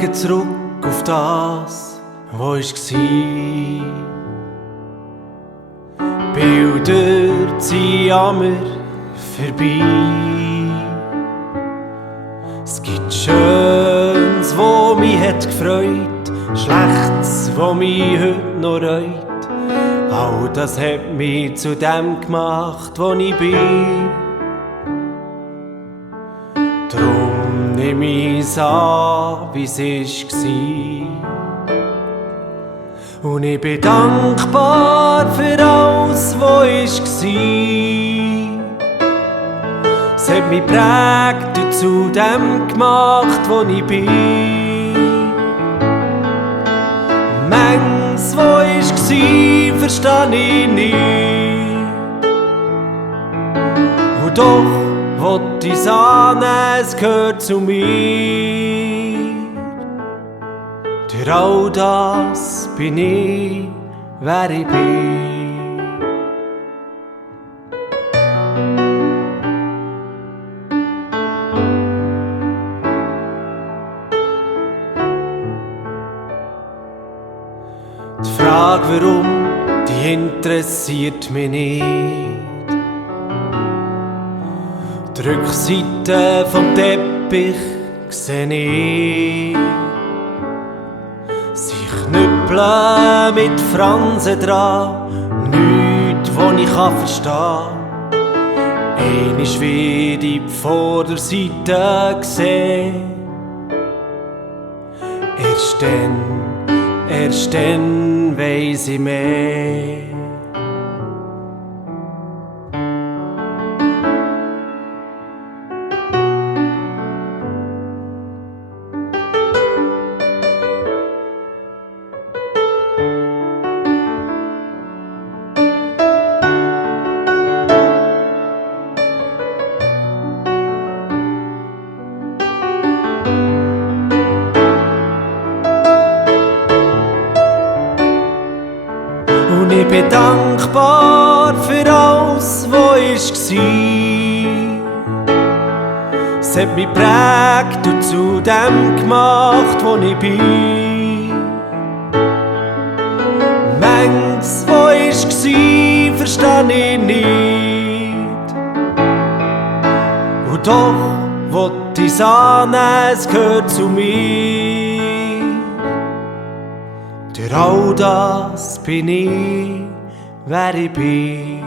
schaue zurück auf das, was war. Bilder ziehen an mir vorbei. Es gibt Schönes, wo mich hat gefreut, Schlechtes, wo mich heute noch reut. All das hat mich zu dem gemacht, wo ich bin. Drum nehm ich's an, wie's war. Und ich bin dankbar für alles, was war. Es hat mich geprägt und zu dem gemacht, wo ich bin. Manches, was war, verstehe ich nicht. Und doch wollte ich's annehmen, es gehört zu mir. Durch all das bin ich, wer ich bin. Die Frage warum, die interessiert mich nicht. Die Rückseite vom Teppich sehe ich. Sie knüppeln mit Fransen dran, nichts, was ich verstehen kann. Einmal wie die Vorderseite gesehen. Erst dann weiss ich mehr. Und ich bin dankbar für alles, was war. Es hat mich geprägt und zu dem gemacht, wo ich bin. Manches, was war, verstehe ich nicht. Und doch wollte ich's annehmen, es gehört zu mir. Durch all das bin ich, wer ich bin.